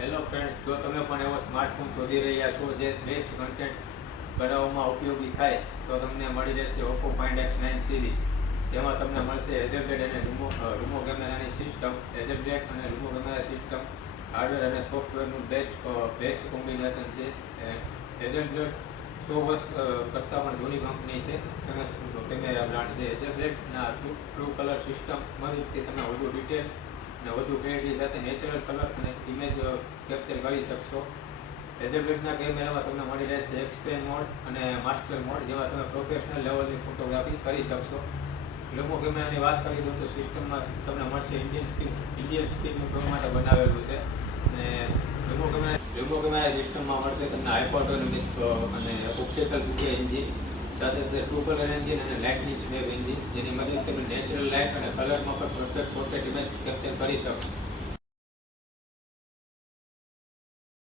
Hello friends, જો તમે પણ એવો સ્માર્ટફોન શોધી રહ્યા છો જે બેસ્ટ કન્ટેન્ટ બનાવવામાં ઉપયોગી થાય તો તમને મળી રહેશે ઓપ્પો ફાઇન્ડ X9 સિરીઝ, જેમાં તમને મળશે એઝેબ્લેડ અને રૂમો કેમેરાની સિસ્ટમ. એઝેબ્લેડ અને રૂમો કેમેરા સિસ્ટમ હાર્ડવેર અને સોફ્ટવેરનું બેસ્ટ કોમ્બિનેશન છે. એઝેબ્લેડ 100 વર્ષ કરતાં પણ જૂની કંપની છે, કેમેરા બ્રાન્ડ છે. એઝેબ્લેડના ટ્રુ કલર સિસ્ટમ મદદથી તમે વધુ ડિટેલ અને વધુ ક્લેરિટી સાથે નેચરલ કલર અને ઇમેજ કેપ્ચર કરી શકશો. એઝેબ્લેડના કેમેરામાં તમને મળી રહેશે એક્સપેન મોડ અને માસ્ટર મોડ, જેમાં તમે પ્રોફેશનલ લેવલની ફોટોગ્રાફી કરી શકશો. રૂમો કેમેરાની વાત કરી દઉં તો સિસ્ટમમાં તમને મળશે ઇન્ડિયન સ્ક્રીન માટે બનાવેલું છે. અને રૂમો કેમેરા સિસ્ટમમાં મળશે તમને હાઇપરટોનિક અને ઓપ્ટિકલ બુકે એન્જિન સાથે ટ્રુ કલર એન્જિન અને લાઇટનિંગ વેવ એન્જિન, જેની મદદથી તમે નેચરલ લાઇટ અને કલરમાં પણ પરફેક્ટ પોર્ટ્રેટ ઇમેજ કેપ્ચર કરી શકશો.